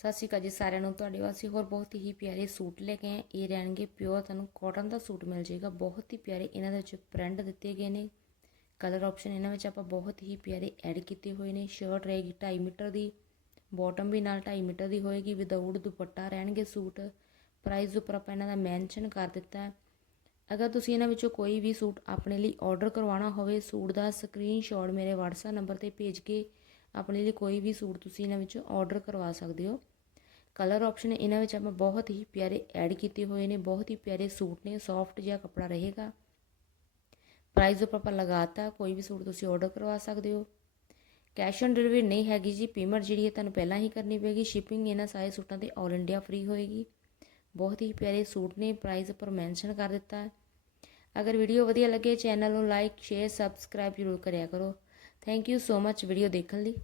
ਸਤਿ ਸ਼੍ਰੀ ਅਕਾਲ ਜੀ ਸਾਰਿਆਂ ਨੂੰ। ਤੁਹਾਡੇ ਵਾਸਤੇ ਹੋਰ ਬਹੁਤ ਹੀ ਪਿਆਰੇ ਸੂਟ ਲੈ ਕੇ ਆਏ। ਇਹ ਰਹਿਣਗੇ ਪਿਓਰ ਤੁਹਾਨੂੰ ਕਾਟਨ ਦਾ ਸੂਟ ਮਿਲ ਜਾਏਗਾ। ਬਹੁਤ ਹੀ ਪਿਆਰੇ ਇਹਨਾਂ ਦੇ ਵਿੱਚ ਪ੍ਰਿੰਟ ਦਿੱਤੇ ਗਏ ਨੇ। ਕਲਰ ਆਪਸ਼ਨ ਇਹਨਾਂ ਵਿੱਚ ਆਪਾਂ ਬਹੁਤ ਹੀ ਪਿਆਰੇ ਐਡ ਕੀਤੇ ਹੋਏ ਨੇ। ਸ਼ਰਟ ਰਹੇਗੀ 2.5 ਮੀਟਰ ਦੀ ਬਾਟਮ ਵੀ ਨਾਲ 2.5 ਮੀਟਰ ਦੀ ਹੋਏਗੀ। ਵਿਦਆਊਟ ਦੁਪੱਟਾ ਰਹਿਣਗੇ ਸੂਟ। ਪ੍ਰਾਈਸ ਉੱਪਰ ਆਪਾਂ ਇਹਨਾਂ ਦਾ ਮੈਂਸ਼ਨ ਕਰ ਦਿੱਤਾ ਹੈ। ਅਗਰ ਤੁਸੀਂ ਇਹਨਾਂ ਵਿੱਚੋਂ ਕੋਈ ਵੀ ਸੂਟ ਆਪਣੇ ਲਈ ਆਰਡਰ ਕਰਵਾਉਣਾ ਹੋਵੇ, ਸੂਟ ਦਾ ਸਕਰੀਨਸ਼ਾਟ ਮੇਰੇ WhatsApp ਨੰਬਰ ਤੇ ਭੇਜ ਕੇ ਆਪਣੇ ਲਈ ਕੋਈ ਵੀ ਸੂਟ ਤੁਸੀਂ ਇਹਨਾਂ ਵਿੱਚੋਂ ਆਰਡਰ ਕਰਵਾ ਸਕਦੇ ਹੋ। ਕਲਰ ਆਪਸ਼ਨ ਇਹਨਾਂ ਵਿੱਚ ਆਪਾਂ ਬਹੁਤ ਹੀ ਪਿਆਰੇ ਐਡ ਕੀਤੇ ਹੋਏ ਨੇ, ਬਹੁਤ ਹੀ ਪਿਆਰੇ ਸੂਟ ਨੇ ਸੌਫਟ ਜਿਹਾ ਕੱਪੜਾ ਰਹੇਗਾ। ਪ੍ਰਾਈਸ ਉੱਪਰ ਆਪਾਂ ਲਗਾਤਾ, ਕੋਈ ਵੀ ਸੂਟ ਤੁਸੀਂ ਆਰਡਰ ਕਰਵਾ ਸਕਦੇ ਹੋ। ਕੈਸ਼ ਔਨ ਡਿਲੀਵਰੀ ਨਹੀਂ ਹੈਗੀ ਜੀ ਪੇਮੈਂਟ ਜਿਹੜੀ ਹੈ ਤੁਹਾਨੂੰ ਪਹਿਲਾਂ ਹੀ ਕਰਨੀ ਪਏਗੀ। ਸ਼ਿਪਿੰਗ ਇਹਨਾਂ ਸਾਰੇ ਸੂਟਾਂ ਤੇ 올 ਇੰਡੀਆ ਫ੍ਰੀ ਹੋਏਗੀ। ਬਹੁਤ ਹੀ ਪਿਆਰੇ ਸੂਟ ਨੇ ਪ੍ਰਾਈਸ ਉੱਪਰ ਮੈਂਸ਼ਨ ਕਰ ਦਿੱਤਾ। ਹੈ ਅਗਰ ਵੀਡੀਓ ਵਧੀਆ ਲੱਗੇ ਚੈਨਲ ਨੂੰ ਲਾਈਕ ਸ਼ੇਅਰ ਸਬਸਕ੍ਰਾਈਬ ਜ਼ਰੂਰ ਕਰਿਆ ਕਰੋ। Thank you so much video ਦੇਖਣ ਲਈ।